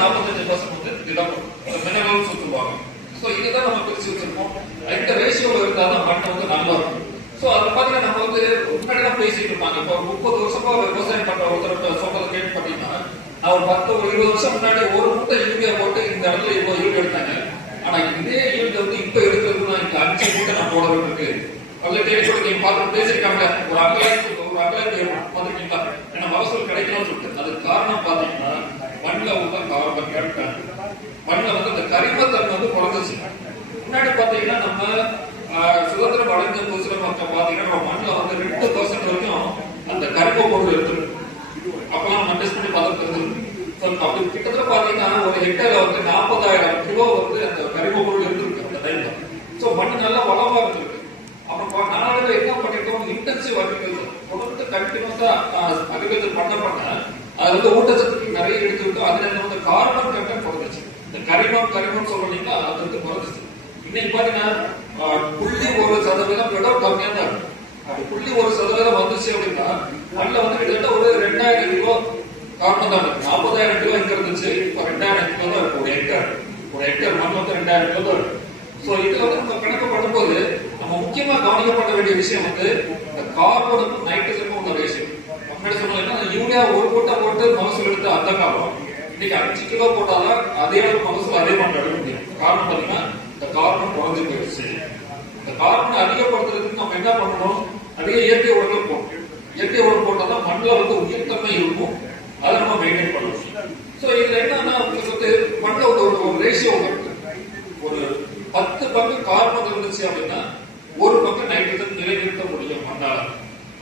45% வந்து திடம் மினரல் சொல்லுவாங்க. ஸோ இதுதான் நம்ம பிரிச்சு வச்சிருக்கோம். இந்த ரேஷியோல இருந்தாதான் மண் வந்து நல்லா இருக்கும். ஸோ அதை பார்த்தீங்கன்னா நம்ம வந்து முன்னாடி தான் பேசிட்டு இருப்பாங்க. இப்போ 30 வருஷமா விவசாயம் பண்ற ஒருத்தர் சொல்றதை கேட்டு பார்த்தீங்கன்னா, நான் ஒரு 10 20 வருஷம் முன்னாடி ஒரு மூட்டை யூரியா போட்டு இந்த இடத்துல இவ்வளவு யூரியா எடுத்தாங்க. ஆனா இதே யூரியா வந்து இப்ப எடுக்கிறதுனா இந்த 5 மூட்டை நான் போட இருக்கு. அதுல கேள்வி நீங்க பார்த்து பேசிருக்காங்க. ஒரு அங்கலாய்க்கு பார்த்துருக்கீங்களா? ஏன்னா மகசூல் கிடைக்கணும்னு சொல்லிட்டு அதுக்கு காரணம் பாத்தீங்கன்னா மண்ணில் உள்ள கார்பன் கேட்டாங்க. மண்ணில் வந்து அந்த கரிமத்தன்மை வந்து குறைஞ்சிச்சு. முன்னாடி பாத்தீங்கன்னா நம்ம சுதந்திரம் அடைஞ்ச புதுசுல மக்கள் பாத்தீங்கன்னா நம்ம மண்ணில் வந்து 2% வரைக்கும் அந்த கரிம பொருள் எடுத்துருக்கு. அப்பெல்லாம் நம்ம டெஸ்ட் பண்ணி பார்த்துட்டு அப்படி கிட்டத்தட்ட பாத்தீங்கன்னா ஒரு ஹெக்டேர்ல வந்து 40,000 கிலோ வந்து அந்த கரிம பொருள் இருந்திருக்கு அந்த டைம்ல. சோ மண் நல்லா வளமா இருந்திருக்கு. அப்புறம் நாளையில என்ன பண்ணிருக்கோம், இன்டென்சிவ் அக்ரிகல்ச்சர் தொடர்ந்து கண்டினியூஸா அக்ரிகல்ச்சர் பண்ண அது வந்து ஊட்டச்சத்துக்கு நிறைய எடுத்துக்கிட்டோம். அதுல வந்து கார்பன் கண்டென்ட் குறைஞ்சிச்சு. இந்த கரிமம் சொல்றீங்களா அது வந்து குறைஞ்சிச்சு. இன்னைக்கு பாத்தீங்கன்னா 0.1% விட கம்மியா தான் இருக்கு. அப்படி 0.1% வந்துச்சு அப்படின்னா மண்ணில் வந்து கிட்டத்தட்ட ஒரு 2000 கிலோ கார்பன் தான் இருக்கு. 40,000 கிலோ இங்க இருந்துச்சு, இப்ப 2000 கிலோ தான் இருக்கு. ஒரு ஹெக்டேர் மண் வந்து 2000 கிலோ தான் இருக்கு. சோ இதுல வந்து நம்ம கணக்கு பண்ணும்போது நம்ம முக்கியமா கவனிக்கப்பட வேண்டிய விஷயம் வந்து இந்த கார்பனுக்கும் நைட்ரஜனுக்கும் உள்ள ரேஷியோ. முன்னாடி சொன்னா யூரியா ஒரு மூட்டை போட்டு மகசூல் எடுத்து அந்த காலம் இன்னைக்கு 5 கிலோ போட்டாதான் அதே அளவு மகசூல் அதே மாதிரி எடுக்க முடியும். காரணம் பாத்தீங்கன்னா இந்த கார்பன் குறைஞ்சு போயிடுச்சு. இந்த கார்பனை அதிகப்படுத்துறதுக்கு நம்ம என்ன பண்ணணும், நிறைய இயற்கை உரங்கள் போடணும். இயற்கை உரம் போட்டாதான் மண்ணில் வந்து உயிர்த்தன்மை இருக்கும். அதை நம்ம மெயின்டைன் பண்ணணும். சோ இதுல என்னன்னா உங்களுக்கு வந்து மண்ணில் ஒரு ரேஷியோ இருக்கு. ஒரு 10 பங்கு கார்பன் இருந்துச்சு அப்படின்னா ஒரு பங்கு நைட்ரஜன் நிலைநிறுத்த முடியும் மண்ணால.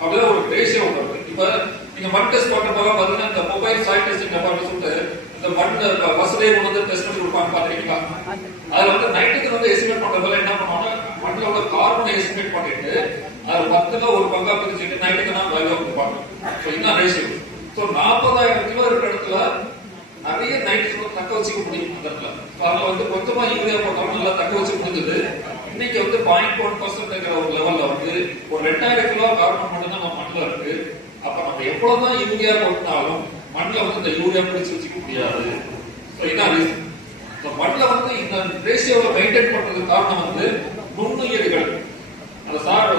அப்படிதான் ஒரு ரேஷியோ இருக்கு. இப்ப நீங்க மண் டெஸ்ட் பண்றப்ப பாத்தீங்கன்னா இந்த மொபைல் சாயில் டெஸ்டிங் டெபார்ட்மெண்ட் சொல்லிட்டு இந்த மண் பஸ்லயே வந்து டெஸ்ட் பண்ணி கொடுப்பாங்க பாத்தீங்களா? அதுல வந்து நைட்ரஜன் வந்து எஸ்டிமேட் பண்றதுல என்ன பண்ணுவாங்கன்னா மண்ணில் உள்ள கார்பனை எஸ்டிமேட் பண்ணிட்டு அது 10ல ஒரு பங்கா பிரிச்சுட்டு நைட்ரஜனா வேல்யூ கொடுப்பாங்க. ஸோ இதுதான் ரேஷியோ. ஸோ 40,000 கிலோ இருக்கிற இடத்துல நிறைய நைட்ரஜன் தக்க வச்சுக்க முடியும். அந்த இடத்துல அதுல வந்து கொஞ்சமா யூரியா போட்டாலும் நல்லா தக்க வச்சுக்க முடிஞ்சது. இன்னைக்கு வந்து 0.1% இருக்கிற ஒரு லெவல்ல வந்து ஒரு 2000 கிலோ கார்பன் மட்டும் தான் நம்ம மண்ணில் இருக்கு. அப்ப நம்ம எவ்வளவுதான் யூரியா போட்டாலும் மண்ணில் வந்து இந்த யூரியா பிடிச்சு வச்சுக்க முடியாது. இதான் ரீசன். மண்ணில் வந்து இந்த ரேஷியோவை மெயின்டைன் பண்றதுக்கு காரணம் வந்து நுண்ணுயிர்கள். அந்த சார்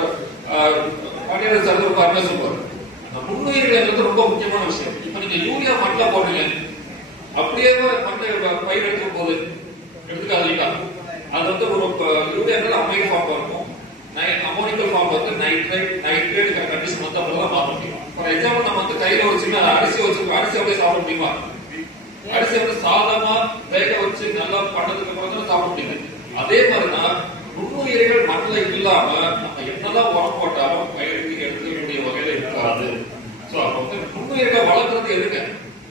பணியாளர் சார் ஒரு பார்வை சொல்றாரு. அந்த நுண்ணுயிர்கள் ரொம்ப முக்கியமான விஷயம். இப்ப நீங்க யூரியா மண்ணில் போடுறீங்க, அப்படியே மண்ணை பயிர் எடுக்கும் போது எடுத்துக்காதீங்களா, அது வந்து ஒரு யூரியா அமைய ஃபார்ம் இருக்கும். அமோனிக்கல் ஃபார்ம் வந்து நைட்ரேட் கண்டிஷன் வந்து அப்படிதான் மாற்ற முடியும். ஃபார் எக்ஸாம்பிள் நம்ம வந்து கையில வச்சுன்னா அரிசி அப்படியே சாப்பிட முடியுமா? அரிசி வந்து சாதமா வேக வச்சு நல்லா பண்ணதுக்கு அப்புறம் தான் சாப்பிட முடியுது. அதே மாதிரிதான் நுண்ணுயிர்கள் மண்ணில் இல்லாம நம்ம என்னதான் உரம் போட்டாலும் பயிருக்கு எடுக்கக்கூடிய வகையில இருக்காது. சோ அப்ப வந்து நுண்ணுயிர்கள் வளர்க்கறது எதுங்க?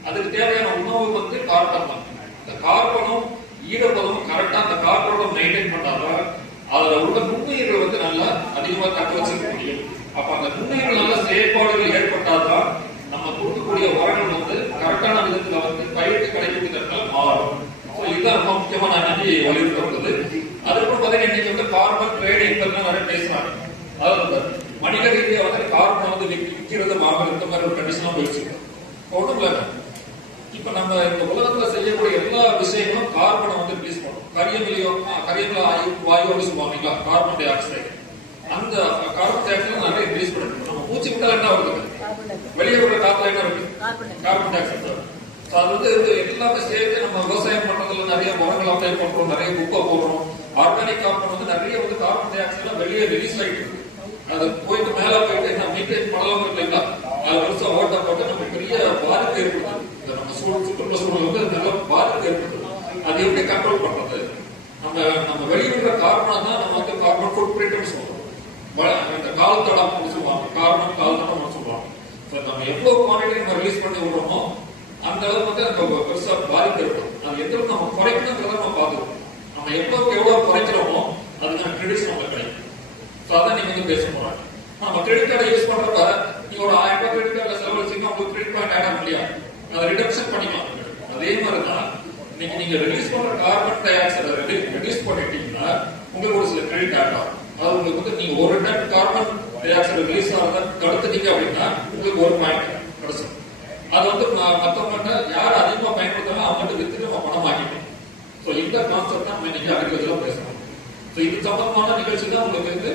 அதுக்கு தேவையான உணவு வந்து கார்பன் தான். இந்த கார்பனும் ஈரப்பதமும் கரெக்டா அந்த கார்பனோட மெயின்டைன் பண்ணாதான் அதுல உள்ள நுண்ணுயிர்கள் வந்து நல்லா அதிகமா தக்க வச்சுக்க முடியும். அப்ப அந்த நுண்ணுயிர்கள் நல்ல செயற்பாடுகள் ஏற்பட்டாதான் நம்ம கொடுக்கக்கூடிய உரங்கள் வந்து கரெக்டான விதத்துல வந்து பயிருக்கு கிடைக்கக்கூடிய இடத்துல மாறும். இதுதான் ரொம்ப முக்கியமா நான் இன்னைக்கு வலியுறுத்தப்படுது. அதுக்கப்புறம் பாத்தீங்கன்னா இன்னைக்கு வந்து கார்பன் ட்ரேடிங் நிறைய பேசுறாங்க. அதாவது வணிக ரீதியா வந்து கார்பனை வந்து விற்கிறது வாங்குறது இந்த மாதிரி ஒரு கண்டிஷனா போயிடுச்சு. ஒன்றும் இல்லை, இப்ப நம்ம இந்த உலகத்துல செய்யக்கூடிய எல்லா விஷயங்களும் கார்பனை வந்து ரிலீஸ் பண்ணும். கரியமில வாயு சொல்லுவாங்க கார்பன் டை ஆக்சைடு. அந்த கார்பன் டை ஆக்சைடு நிறைய ரிலீஸ் பண்ணிருக்கோம். நம்ம மூச்சு விட்டால் என்ன வருது, வெளியே உள்ள காத்துல என்ன இருக்கு, கார்பன் டை ஆக்சைடு. அது வந்து எல்லாமே சேர்த்து நம்ம விவசாயம் பண்றதுல நிறைய உரங்கள் அப்ளை பண்றோம், நிறைய குப்பை போடுறோம். ஆர்கானிக் கார்பன் வந்து நிறைய வந்து கார்பன் டை ஆக்சைடு வெளியே ரிலீஸ் ஆகிட்டு இருக்கு. அது போயிட்டு மேல போயிட்டு என்ன மீட்டேஜ் பண்ணலாம் இல்லைங்களா, அது வருஷம் ஓட்ட போட்டு நம்ம பெரிய பாதிப்பு ஏற்படுது. நம்ம சுற்றுச்சூழல் வந்து நல்ல பாதிப்பு ஏற்படுது. அது எப்படி கண்ட்ரோல் பண்றது? நம்ம வெளியிடுற கார்பன் தான் நம்ம வந்து கார்பன் ஃபுட் பிரிண்ட் சொல்றோம். இந்த கால் தடம் சொல்லுவாங்க, கார்பன் கால் தடம் சொல்லுவாங்க. நம்ம எவ்வளவு குவான்டிட்டி நம்ம ரிலீஸ் பண்ணி விடுறோமோ அந்த அளவுக்கு வந்து நம்ம பெருசா பாதிப்பு ஏற்படும். அது எந்த நம்ம குறைக்கணுங்கிறத நம்ம பார்த்துக்கணும். நம்ம எவ்வளவு குறைக்கிறோமோ அதுக்கான கிரெடிட்ஸ் நமக்கு கிடைக்கும். அதான் நீங்க வந்து பேச போறாங்க. நம்ம கிரெடிட் கார்டை யூஸ் பண்றப்ப நீங்க ஒரு 1000 ரூபாய் கிரெடிட் கார்டுல செலவழிச்சீங்கன்னா உங்களுக்கு கிரெடிட் கார்டு ஆட் ஆக முடியாது, அதை ரிடக்ஷன் பண்ணிக்கலாம். அதே மாதிரிதான் நீங்க ரிலீஸ் பண்ற கார்பன் டை ஆக்சைடு ரிலீஸ் பண்ணிட்டீங்கன்னா உங்களுக்கு ஒரு சில கிரெடிட் ஆட் ஆகும். அது உங்களுக்கு வந்து நீங்க ஒரு ton carbon dioxide release ஆகிறத தடுத்துட்டீங்க அப்படின்னா உங்களுக்கு ஒரு பாயிண்ட் கிடைச்சிடும். அது வந்து மற்றவங்க யார் அதிகமா பயன்படுத்தாலும் அவங்ககிட்ட வித்து நம்ம கான்செப்ட் தான் நம்ம இன்னைக்கு அக்ரிகல்ச்சர்ல பேசணும். ஸோ இது சம்பந்தமான நிகழ்ச்சி தான் உங்களுக்கு வந்து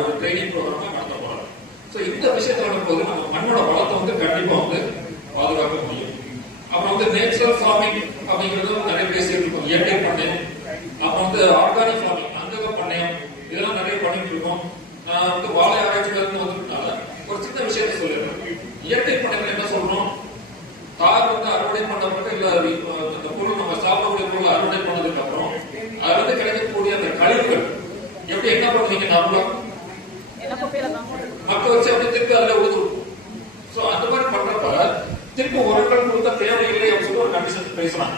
ஒரு ட்ரைனிங் ப்ரோக்ராமா நடத்த போறாங்க. ஸோ இந்த விஷயத்துல வரும்போது நம்ம மண்ணோட வளத்தை வந்து கண்டிப்பா வந்து பாதுகாக்க முடியும். அப்புறம் வந்து நேச்சுரல் ஃபார்மிங் அப்படிங்கிறது நிறைய பேசிட்டு இருக்கோம். இயற்கை பண்ணையம், அப்புறம் வந்து ஆர்கானிக் ஃபார்மிங், அங்கக பண்ணையம், இதெல்லாம் நிறைய பண்ணிட்டு இருக்கோம். நான் வந்து வாழை ஆராய்ச்சியிலிருந்து வந்துட்டனால ஒரு சின்ன விஷயத்த சொல்லிடுறேன். இயற்கை பண்ணையத்துல என்ன சொல்றோம், தார் வந்து அறுவடை பண்ணப்பட்டு இல்ல இந்த பொருள் நம்ம சாப்பிடக்கூடிய பொருள் அறுவடை பண்ணதுக்கு அப்புறம் அதுல இருந்து கிடைக்கக்கூடிய அந்த கழிவுகள் எப்படி என்ன பண்ணுவீங்க, நார்மலா மக்க வச்சு அப்படி திருப்பி அதுல உழுதுருக்கும். சோ அந்த மாதிரி பண்றப்ப திருப்பி உரங்கள் கொடுத்த தேவையில்லை அப்படின்னு சொல்லி ஒரு கண்டிஷன் பேசுறாங்க.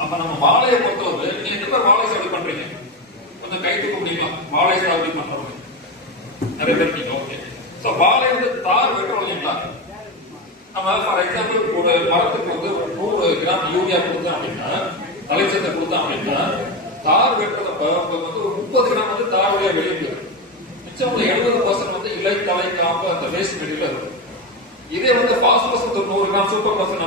அப்ப நம்ம வாழையை பொறுத்தவரை நீங்க எந்த மாதிரி வாழை சாகுபடி பண்றீங்க, கொஞ்சம் கை தூக்க முடியுமா? வாழை சாகுபடி பண்றவங்க நிறைய பேர் இருக்கீங்க. ஓகே. சோ வாழை வந்து தார் வெட்டுறோம் இல்லைங்களா? நம்ம ஃபார் எக்ஸாம்பிள் ஒரு மரத்துக்கு வந்து 100 கிராம் யூரியா கொடுத்தோம் அப்படின்னா, தலைச்சத்தை கொடுத்தோம் அப்படின்னா, தார் வெட்டுறதப்ப உங்களுக்கு வந்து ஒரு 30 கிராம் வந்து தார் வழியா வெளியே போயிடும். மிச்சம் 70% வந்து இலை, தலை, காம்பு, அந்த வேஸ்ட் மெட்டீரியல் இருக்கும். இதே வந்து பாஸ்பரஸ் 100 கிராம் சூப்பர் பாஸ்பரஸ்